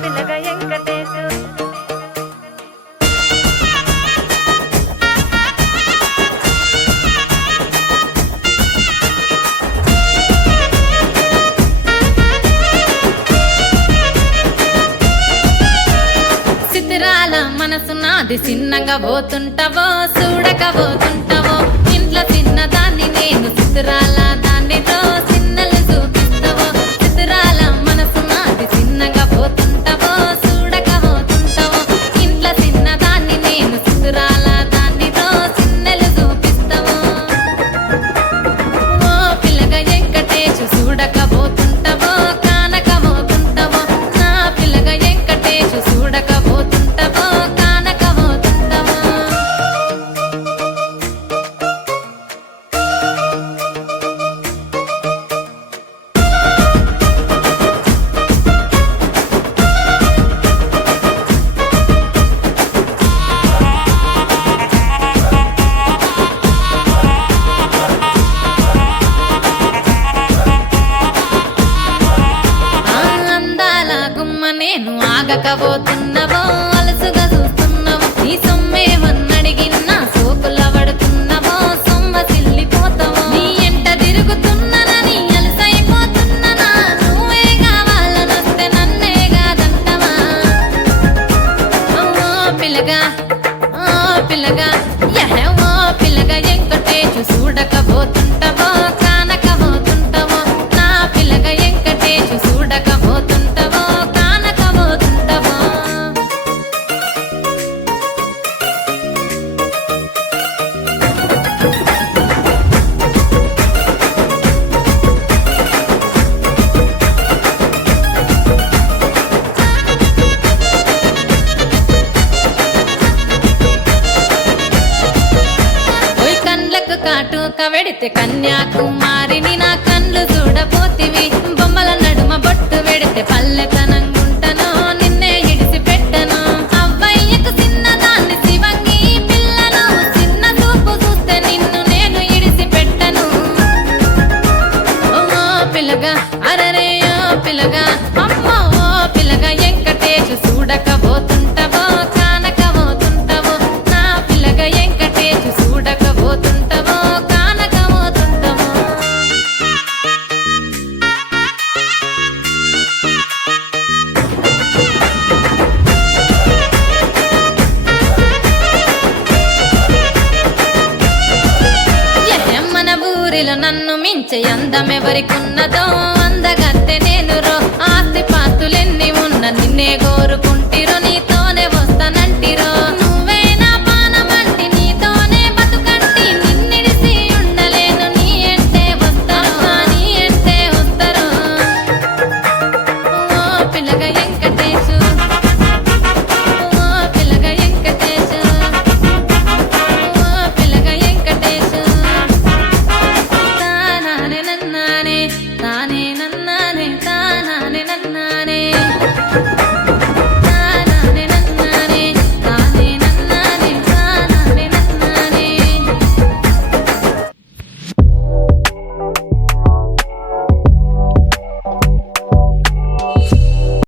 పిల్లగా వెంకటేశు చిత్రాల మనసు నాది చిన్నగా పోతుంటావో చూడక పోతుంటావో ఇంట్లో చిన్నదాన్ని నేను చిత్రాల దాన్నితో చిన్నలు చూపిస్తావో చిత్రాల మనసు నాది చిన్నగా పోతుంటావో చూడక పోతుంటావో ఇంట్లో చిన్నదాన్ని నేను చిత్రాల దాన్నితో చిన్నలు చూపిస్తావో ఓ పిల్లగా వెంకటేశు చూడక పోతుంటావో కానక పోతుంటావో నా పిల్లగా వెంకటేశు చూడక పోతుంటావో కానక పోతుంటావో ఆ అందాల గుమ్మ నేను ఆగకపోతున్నావో అలసుగా చూస్తున్నావో నీ సొమ్మేమన్నడిగిన్నా సోకుల పడుతున్నావో సొమ్మ సిల్లిపోతావో నీ ఎంట తిరుగుతున్నానని అలసైపోతున్నానా నువ్వే కావాలనొస్తే నన్నే కాదంటవా ఓ పిల్లగా ఓ పిల్లగా ఓ పిల్లగా వెంకటేశు చూడకపోతుంటావో కానకపోతుంటావో నా పిల్లగా వెంకటేశు చూడకపోతుంటావో కానకపోతుంటావో ఓయ్ కండ్లకు కాటుక వెడితే కన్యాకుమారిని నా కండ్లు చూడపోతివి బొమ్మల నడుమ బొట్టు వెడితే పల్లెతనంగుంటను నిన్నే ఇడిసి పెట్టను అవ్వయ్యకు చిన్నదాన్ని శివంగి పిల్లను చిన్న చూపు చూస్తే నిన్ను నేను ఇడిసి పెట్టను ఓ పిల్లగా అరరే ఓ పిల్లగా అమ్మో ఓ పిల్లగా వెంకటేశు చూడకపోతుంటావో కానకపోతుంటావో నా పిల్లగా వెంకటేశు చూడకపోతుంటావో కానకపోతుంటావో మన ఊరిలో నన్ను మించే అందమెవరికున్నదో అందగత్తె నేను రో ఆస్తి పాస్తులెన్ని ఉన్న నిన్నే కోరుకుంటిరో నీతోనే వస్తానంటిరో నువ్వే నా పానమంటి నీతోనే బతుకంటి నిన్నిడిసి ఉండలేను నీ అంటే వస్తాను నీ అంటే వస్తారు ఓ పిల్లగా